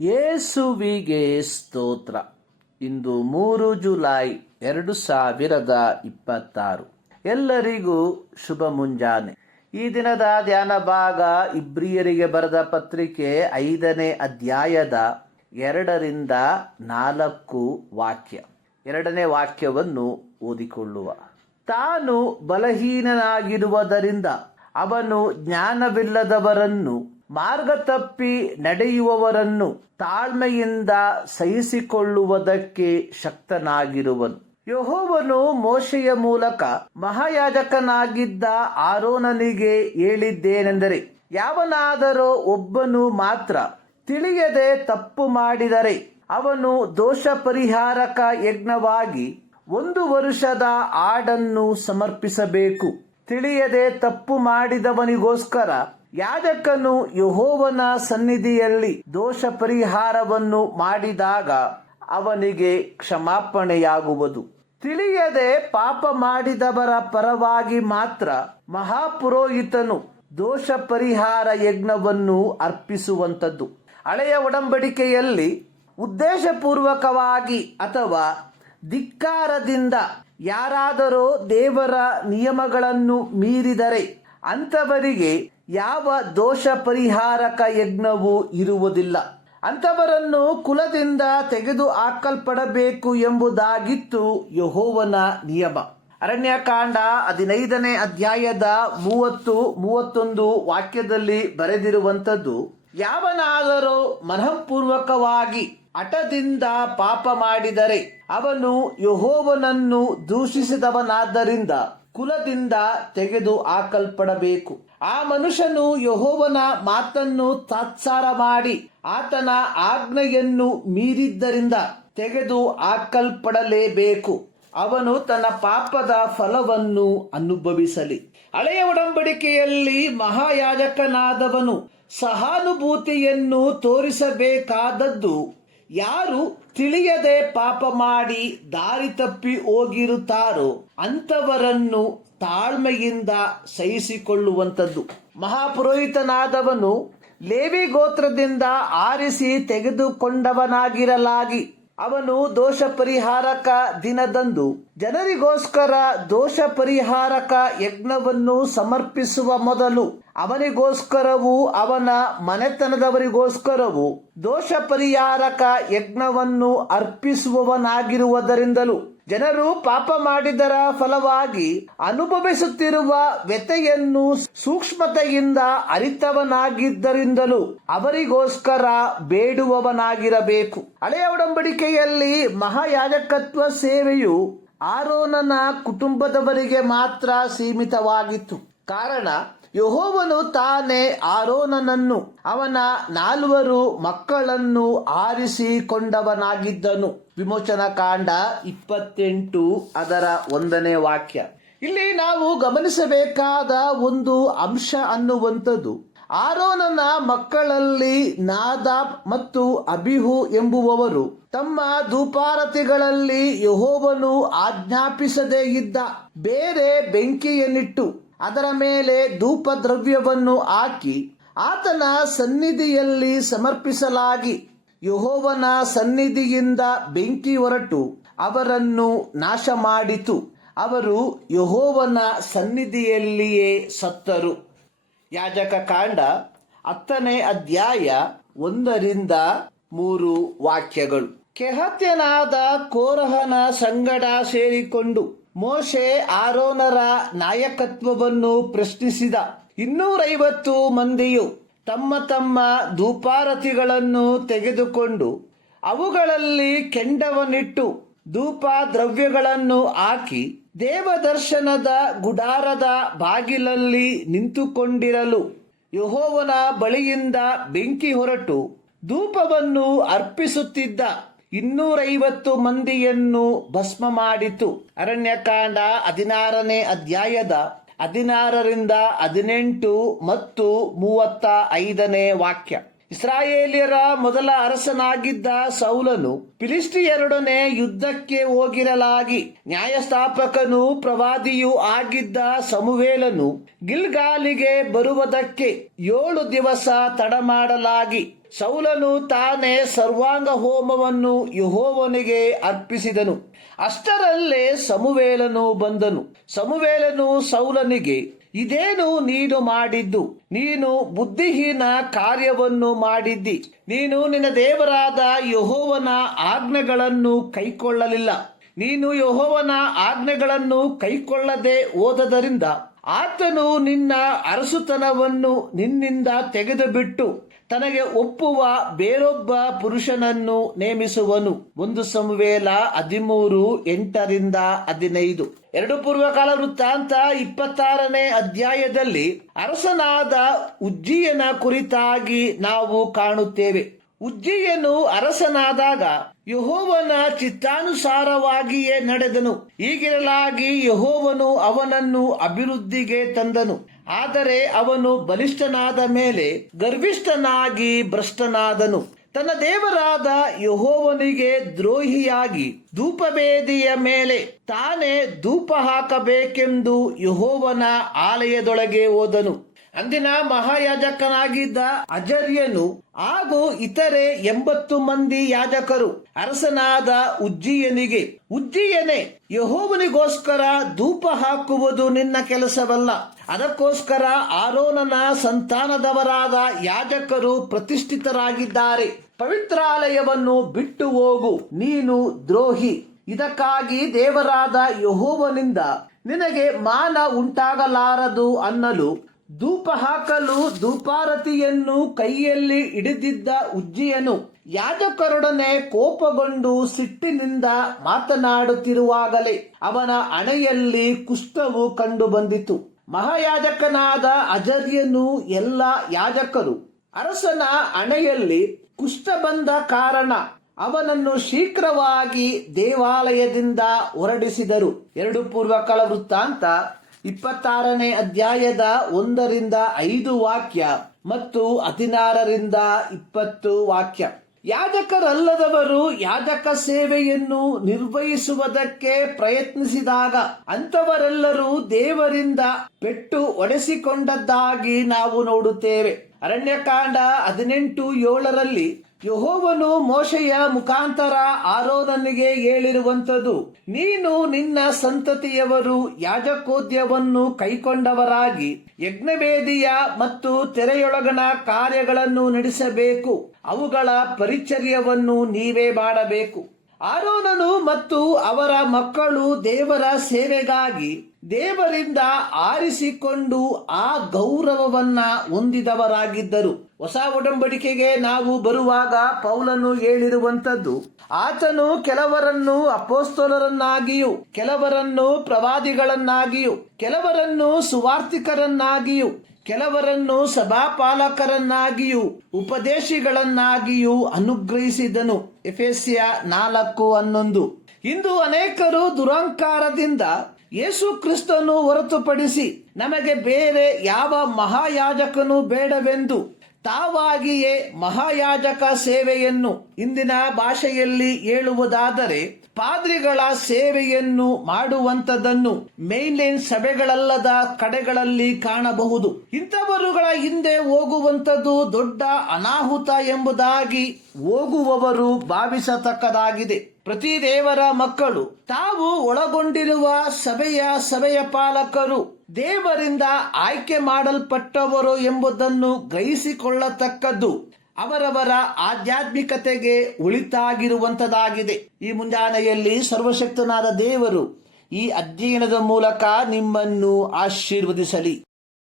ಯೇಸುವಿಗೆ ಸ್ತೋತ್ರ. ಇಂದು 3 ಜುಲೈ 2026. ಎಲ್ಲರಿಗೂ ಶುಭ ಮುಂಜಾನೆ. ಈ ದಿನದ ಧ್ಯಾನ ಭಾಗ ಇಬ್ರಿಯರಿಗೆ ಬರೆದ ಪತ್ರಿಕೆ 5ನೇ ಅಧ್ಯಾಯದ 2ರಿಂದ 4 ವಾಕ್ಯ. 2ನೇ ವಾಕ್ಯವನ್ನು ಓದಿಕೊಳ್ಳುವ. ತಾನು ಬಲಹೀನನಾಗಿರುವುದರಿಂದ ಅವನು ಜ್ಞಾನವಿಲ್ಲದವರನ್ನು, ಮಾರ್ಗ ತಪ್ಪಿ ನಡೆಯುವವರನ್ನು ತಾಳ್ಮೆಯಿಂದ ಸಹಿಸಿಕೊಳ್ಳುವುದಕ್ಕೆ ಶಕ್ತನಾಗಿರುವನು. ಯೆಹೋವನು ಮೋಶೆಯ ಮೂಲಕ ಮಹಾಯಾಜಕನಾಗಿದ್ದ ಆರೋನನಿಗೆ ಹೇಳಿದ್ದೇನೆಂದರೆ, ಯಾವನಾದರೂ ಒಬ್ಬನು ಮಾತ್ರ ತಿಳಿಯದೆ ತಪ್ಪು ಮಾಡಿದರೆ ಅವನು ದೋಷ ಪರಿಹಾರಕ ಯಜ್ಞವಾಗಿ 1 ವರ್ಷದ ಆಡನ್ನು ಸಮರ್ಪಿಸಬೇಕು. ತಿಳಿಯದೆ ತಪ್ಪು ಮಾಡಿದವನಿಗೋಸ್ಕರ ಯಾಜಕನು ಯೆಹೋವನ ಸನ್ನಿಧಿಯಲ್ಲಿ ದೋಷ ಪರಿಹಾರವನ್ನು ಮಾಡಿದಾಗ ಅವನಿಗೆ ಕ್ಷಮಾಪಣೆಯಾಗುವುದು. ತಿಳಿಯದೆ ಪಾಪ ಮಾಡಿದವರ ಪರವಾಗಿ ಮಾತ್ರ ಮಹಾಪುರೋಹಿತನು ದೋಷ ಪರಿಹಾರ ಯಜ್ಞವನ್ನು ಅರ್ಪಿಸುವಂಥದ್ದು. ಹಳೆಯ ಒಡಂಬಡಿಕೆಯಲ್ಲಿ ಉದ್ದೇಶಪೂರ್ವಕವಾಗಿ ಅಥವಾ ಧಿಕ್ಕಾರದಿಂದ ಯಾರಾದರೂ ದೇವರ ನಿಯಮಗಳನ್ನು ಮೀರಿದರೆ ಅಂಥವರಿಗೆ ಯಾವ ದೋಷ ಪರಿಹಾರಕ ಯಜ್ಞವೂ ಇರುವುದಿಲ್ಲ. ಅಂಥವರನ್ನು ಕುಲದಿಂದ ತೆಗೆದು ಹಾಕಲ್ಪಡಬೇಕು ಎಂಬುದಾಗಿತ್ತು ಯೆಹೋವನ ನಿಯಮ. ಅರಣ್ಯಕಾಂಡ 15ನೇ ಅಧ್ಯಾಯದ 30-31 ವಾಕ್ಯದಲ್ಲಿ ಬರೆದಿರುವಂಥದ್ದು, ಯಾವನಾದರೂ ಮನಃಪೂರ್ವಕವಾಗಿ ಹಠದಿಂದ ಪಾಪ ಮಾಡಿದರೆ ಅವನು ಯೆಹೋವನನ್ನು ದೂಷಿಸಿದವನಾದ್ದರಿಂದ ಕುಲದಿಂದ ತೆಗೆದು ಹಾಕಲ್ಪಡಬೇಕು. ಆ ಮನುಷ್ಯನು ಯೆಹೋವನ ಮಾತನ್ನು ತಾತ್ಸಾರ ಮಾಡಿ ಆತನ ಆಜ್ಞೆಯನ್ನು ಮೀರಿದ್ದರಿಂದ ತೆಗೆದು ಹಾಕಲ್ಪಡಲೇಬೇಕು. ಅವನು ತನ್ನ ಪಾಪದ ಫಲವನ್ನು ಅನುಭವಿಸಲಿ. ಹಳೆಯ ಒಡಂಬಡಿಕೆಯಲ್ಲಿ ಮಹಾಯಾಜಕನಾದವನು ಸಹಾನುಭೂತಿಯನ್ನು ತೋರಿಸಬೇಕಾದದ್ದು ಯಾರು ತಿಳಿಯದೆ ಪಾಪ ಮಾಡಿ ದಾರಿ ತಪ್ಪಿ ಹೋಗಿರುತ್ತಾರೋ ಅಂಥವರನ್ನು ತಾಳ್ಮೆಯಿಂದ ಸಹಿಸಿಕೊಳ್ಳುವಂಥದ್ದು. ಮಹಾಪುರೋಹಿತನಾದವನು ಲೇವಿ ಗೋತ್ರದಿಂದ ಆರಿಸಿ ತೆಗೆದುಕೊಂಡವನಾಗಿರಲಾಗಿ ಅವನು ದೋಷ ಪರಿಹಾರಕ ದಿನದಂದು ಜನರಿಗೋಸ್ಕರ ದೋಷ ಪರಿಹಾರಕ ಯಜ್ಞವನ್ನು ಸಮರ್ಪಿಸುವ ಮೊದಲು ಅವನಿಗೋಸ್ಕರವೂ ಅವನ ಮನೆತನದವರಿಗೋಸ್ಕರವೂ ದೋಷ ಪರಿಹಾರಕ ಯಜ್ಞವನ್ನು ಅರ್ಪಿಸುವವನಾಗಿರುವುದರಿಂದಲೂ ಜನರು ಪಾಪ ಮಾಡಿದರ ಫಲವಾಗಿ ಅನುಭವಿಸುತ್ತಿರುವ ವ್ಯಥೆಯನ್ನು ಸೂಕ್ಷ್ಮತೆಯಿಂದ ಅರಿತವನಾಗಿದ್ದರಿಂದಲೂ ಅವರಿಗೋಸ್ಕರ ಬೇಡುವವನಾಗಿರಬೇಕು. ಹಳೆಯ ಒಡಂಬಡಿಕೆಯಲ್ಲಿ ಮಹಾಯಾಜಕತ್ವ ಸೇವೆಯು ಆರೋನನ ಕುಟುಂಬದವರಿಗೆ ಮಾತ್ರ ಸೀಮಿತವಾಗಿತ್ತು. ಕಾರಣ ಯೆಹೋವನು ತಾನೇ ಆರೋನನನ್ನು ಅವನ 4 ಮಕ್ಕಳನ್ನು ಆರಿಸಿಕೊಂಡವನಾಗಿದ್ದನು. ವಿಮೋಚನಕಾಂಡ 28 ಅದರ 1ನೇ ವಾಕ್ಯ. ಇಲ್ಲಿ ನಾವು ಗಮನಿಸಬೇಕಾದ ಒಂದು ಅಂಶ ಅನ್ನುವಂಥದ್ದು, ಆರೋನನ ಮಕ್ಕಳಲ್ಲಿ ನಾದಾಬ್ ಮತ್ತು ಅಬಿಹು ಎಂಬುವವರು ತಮ್ಮ ಧೂಪಾರತಿಗಳಲ್ಲಿ ಯೆಹೋವನು ಆಜ್ಞಾಪಿಸದೇ ಇದ್ದ ಬೇರೆ ಬೆಂಕಿಯನ್ನಿಟ್ಟು ಅದರ ಮೇಲೆ ಧೂಪ ದ್ರವ್ಯವನ್ನು ಹಾಕಿ ಆತನ ಸನ್ನಿಧಿಯಲ್ಲಿ ಸಮರ್ಪಿಸಲಾಗಿ ಯೆಹೋವನ ಸನ್ನಿಧಿಯಿಂದ ಬೆಂಕಿ ಹೊರಟು ಅವರನ್ನು ನಾಶ ಮಾಡಿತು. ಅವರು ಯೆಹೋವನ ಸನ್ನಿಧಿಯಲ್ಲಿಯೇ ಸತ್ತರು. ಯಾಜಕ ಕಾಂಡ 10ನೇ ಅಧ್ಯಾಯ 1ರಿಂದ 3 ವಾಕ್ಯಗಳು. ಕೆಹಾತ್ಯನಾದ ಕೋರಹನ ಸಂಗಡ ಸೇರಿಕೊಂಡು ಮೋಶೆ ಆರೋನರ ನಾಯಕತ್ವವನ್ನು ಪ್ರಶ್ನಿಸಿದ 250 ಮಂದಿಯು ತಮ್ಮ ತಮ್ಮ ಧೂಪಾರತಿಗಳನ್ನು ತೆಗೆದುಕೊಂಡು ಅವುಗಳಲ್ಲಿ ಕೆಂಡವನ್ನಿಟ್ಟು ಧೂಪ ದ್ರವ್ಯಗಳನ್ನು ಹಾಕಿ ದೇವದರ್ಶನದ ಗುಡಾರದ ಬಾಗಿಲಲ್ಲಿ ನಿಂತುಕೊಂಡಿರಲು ಯೆಹೋವನ ಬಳಿಯಿಂದ ಬೆಂಕಿ ಹೊರಟು ಧೂಪವನ್ನು ಅರ್ಪಿಸುತ್ತಿದ್ದ 250 ಮಂದಿಯನ್ನು ಭಸ್ಮ ಮಾಡಿತು. ಅರಣ್ಯಕಾಂಡ 16ನೇ ಅಧ್ಯಾಯದ 16ರಿಂದ 18 ಮತ್ತು 35ನೇ ವಾಕ್ಯ. ಇಸ್ರಾಯೇಲ್ಯರ ಮೊದಲ ಅರಸನಾಗಿದ್ದ ಸೌಲನು ಫಿಲಿಸ್ಟಿಯರೊಡನೆ ಯುದ್ಧಕ್ಕೆ ಹೋಗಿರಲಾಗಿ ನ್ಯಾಯಸ್ಥಾಪಕನು ಪ್ರವಾದಿಯೂ ಆಗಿದ್ದ ಸಮುವೇಲನು ಗಿಲ್ಗಾಲಿಗೆ ಬರುವುದಕ್ಕೆ 7 ದಿವಸ ತಡಮಾಡಲಾಗಿ ಸೌಲನು ತಾನೇ ಸರ್ವಾಂಗ ಹೋಮವನ್ನು ಯೆಹೋವನಿಗೆ ಅರ್ಪಿಸಿದನು. ಅಷ್ಟರಲ್ಲೇ ಸಮುವೇಲನು ಬಂದನು. ಸಮುವೇಲನು ಸೌಲನಿಗೆ, ಇದೇನು ನೀನು ಮಾಡಿದ್ದು? ನೀನು ಬುದ್ಧಿಹೀನ ಕಾರ್ಯವನ್ನು ಮಾಡಿದ್ದಿ. ನೀನು ನಿನ್ನ ದೇವರಾದ ಯೆಹೋವನ ಆಜ್ಞೆಗಳನ್ನು ಕೈಕೊಳ್ಳಲಿಲ್ಲ. ನೀನು ಯೆಹೋವನ ಆಜ್ಞೆಗಳನ್ನು ಕೈಕೊಳ್ಳದೆ ಹೋದದರಿಂದ ಆತನು ನಿನ್ನ ಅರಸುತನವನ್ನು ನಿನ್ನಿಂದ ತೆಗೆದುಬಿಟ್ಟು ತನಗೆ ಒಪ್ಪುವ ಬೇರೊಬ್ಬ ಪುರುಷನನ್ನು ನೇಮಿಸುವನು. 1 ಸಮುವೇಲ 13:8-15. 2 ಪೂರ್ವಕಾಲ ವೃತ್ತಾಂತ 26ನೇ ಅಧ್ಯಾಯದಲ್ಲಿ ಅರಸನಾದ ಉಜ್ಜೀಯನ ಕುರಿತಾಗಿ ನಾವು ಕಾಣುತ್ತೇವೆ. ಉಜ್ಜೀಯನು ಅರಸನಾದಾಗ ಯೆಹೋವನ ಚಿತ್ತಾನುಸಾರವಾಗಿಯೇ ನಡೆದನು. ಹೀಗಿರಲಾಗಿ ಯೆಹೋವನು ಅವನನ್ನು ಅಭಿವೃದ್ಧಿಗೆ ತಂದನು. ಆದರೆ ಅವನು ಬಲಿಷ್ಠನಾದ ಮೇಲೆ ಗರ್ವಿಷ್ಠನಾಗಿ ಭ್ರಷ್ಟನಾದನು. ತನ್ನ ದೇವರಾದ ಯೆಹೋವನಿಗೆ ದ್ರೋಹಿಯಾಗಿ ಧೂಪವೇದಿಯ ಮೇಲೆ ತಾನೇ ಧೂಪ ಹಾಕಬೇಕೆಂದು ಯೆಹೋವನ ಆಲಯದೊಳಗೆ ಹೋದನು. ಅಂದಿನ ಮಹಾಯಾಜಕನಾಗಿದ್ದ ಅಜರ್ಯನು ಹಾಗೂ ಇತರೆ 80 ಮಂದಿ ಯಾಜಕರು ಅರಸನಾದ ಉಜ್ಜೀಯನಿಗೆ, ಉಜ್ಜೀಯನೇ, ಯೆಹೋವನಿಗೋಸ್ಕರ ಧೂಪ ಹಾಕುವುದು ನಿನ್ನ ಕೆಲಸವಲ್ಲ. ಅದಕ್ಕೋಸ್ಕರ ಆರೋನನ ಸಂತಾನದವರಾದ ಯಾಜಕರು ಪ್ರತಿಷ್ಠಿತರಾಗಿದ್ದಾರೆ. ಪವಿತ್ರಾಲಯವನ್ನು ಬಿಟ್ಟು ಹೋಗು, ನೀನು ದ್ರೋಹಿ. ಇದಕ್ಕಾಗಿ ದೇವರಾದ ಯೆಹೋವನಿಂದ ನಿನಗೆ ಮಾನ ಉಂಟಾಗಲಾರದು ಅನ್ನಲು ಧೂಪ ಹಾಕಲು ಧೂಪಾರತಿಯನ್ನು ಕೈಯಲ್ಲಿ ಹಿಡಿದಿದ್ದ ಉಜ್ಜೀಯನು ಯಾಜಕರೊಡನೆ ಕೋಪಗೊಂಡು ಸಿಟ್ಟಿನಿಂದ ಮಾತನಾಡುತ್ತಿರುವಾಗಲೇ ಅವನ ಹಣೆಯಲ್ಲಿ ಕುಷ್ಠವು ಕಂಡು ಬಂದಿತು. ಮಹಾಯಾಜಕನಾದ ಅಜರ್ಯನು ಎಲ್ಲ ಯಾಜಕರು ಅರಸನ ಹಣೆಯಲ್ಲಿ ಕುಷ್ಠ ಬಂದ ಕಾರಣ ಅವನನ್ನು ಶೀಘ್ರವಾಗಿ ದೇವಾಲಯದಿಂದ ಹೊರಡಿಸಿದರು. 2 ಪೂರ್ವಕಾಲ ವೃತ್ತಾಂತ 26ನೇ ಅಧ್ಯಾಯದ 1-5 ವಾಕ್ಯ ಮತ್ತು 16-20 ವಾಕ್ಯ. ಯಾಜಕರಲ್ಲದವರು ಯಾಜಕ ಸೇವೆಯನ್ನು ನಿರ್ವಹಿಸುವುದಕ್ಕೆ ಪ್ರಯತ್ನಿಸಿದಾಗ ಅಂಥವರೆಲ್ಲರೂ ದೇವರಿಂದ ಪೆಟ್ಟು ಹೊಡೆಸಿಕೊಂಡದ್ದಾಗಿ ನಾವು ನೋಡುತ್ತೇವೆ. ಅರಣ್ಯಕಾಂಡ 18:7 ಯೆಹೋವನು ಮೋಶೆಯ ಮುಖಾಂತರ ಆರೋನನಿಗೆ ಹೇಳಿರುವಂಥದ್ದು, ನೀನು ನಿನ್ನ ಸಂತತಿಯವರು ಯಾಜಕೋದ್ಯವನ್ನು ಕೈಕೊಂಡವರಾಗಿ ಯಜ್ಞವೇದಿಯ ಮತ್ತು ತೆರೆಯೊಳಗಣ ಕಾರ್ಯಗಳನ್ನು ನಡೆಸಬೇಕು. ಅವುಗಳ ಪರಿಚರ್ಯವನ್ನು ನೀವೇ ಮಾಡಬೇಕು. ಆರೋನನು ಮತ್ತು ಅವರ ಮಕ್ಕಳು ದೇವರ ಸೇವೆಗಾಗಿ ದೇವರಿಂದ ಆರಿಸಿಕೊಂಡು ಆ ಗೌರವವನ್ನ ಹೊಂದಿದವರಾಗಿದ್ದರು. ಹೊಸ ಒಡಂಬಡಿಕೆಗೆ ನಾವು ಬರುವಾಗ ಪೌಲನು ಹೇಳಿರುವಂಥದ್ದು, ಆತನು ಕೆಲವರನ್ನು ಅಪೊಸ್ತಲರನ್ನಾಗಿಯೂ ಕೆಲವರನ್ನು ಪ್ರವಾದಿಗಳನ್ನಾಗಿಯೂ ಕೆಲವರನ್ನು ಸುವಾರ್ತಿಕರನ್ನಾಗಿಯೂ ಕೆಲವರನ್ನು ಸಭಾಪಾಲಕರನ್ನಾಗಿಯೂ ಉಪದೇಶಿಗಳನ್ನಾಗಿಯೂ ಅನುಗ್ರಹಿಸಿದನು. ಎಫೆಸ್ಯ 4:11. ಇಂದು ಅನೇಕರು ದುರಹಂಕಾರದಿಂದ ಯೇಸು ಕ್ರಿಸ್ತನು ಹೊರತುಪಡಿಸಿ ನಮಗೆ ಬೇರೆ ಯಾವ ಮಹಾಯಾಜಕನು ಬೇಡವೆಂದು ತಾವಾಗಿಯೇ ಮಹಾಯಾಜಕ ಸೇವೆಯನ್ನು, ಇಂದಿನ ಭಾಷೆಯಲ್ಲಿ ಹೇಳುವುದಾದರೆ ಪಾದ್ರಿಗಳ ಸೇವೆಯನ್ನು ಮಾಡುವಂಥದ್ದನ್ನು ಮೇನ್ಲೈನ್ ಸಭೆಗಳಲ್ಲದ ಕಡೆಗಳಲ್ಲಿ ಕಾಣಬಹುದು. ಇಂಥವರುಗಳ ಹಿಂದೆ ಹೋಗುವಂಥದ್ದು ದೊಡ್ಡ ಅನಾಹುತ ಎಂಬುದಾಗಿ ಹೋಗುವವರು ಭಾವಿಸತಕ್ಕದಾಗಿದೆ. ಪ್ರತಿ ದೇವರ ಮಕ್ಕಳು ತಾವು ಒಳಗೊಂಡಿರುವ ಸಭೆಯ ಪಾಲಕರು ದೇವರಿಂದ ಆಯ್ಕೆ ಮಾಡಲ್ಪಟ್ಟವರು ಎಂಬುದನ್ನು ಗ್ರಹಿಸಿಕೊಳ್ಳತಕ್ಕದ್ದು ಅವರವರ ಆಧ್ಯಾತ್ಮಿಕತೆಗೆ ಉಳಿತಾಗಿರುವಂತದಾಗಿದೆ. ಈ ಮುಂಜಾನೆಯಲ್ಲಿ ಸರ್ವಶಕ್ತನಾದ ದೇವರು ಈ ಅಧ್ಯಯನದ ಮೂಲಕ ನಿಮ್ಮನ್ನು ಆಶೀರ್ವದಿಸಲಿ.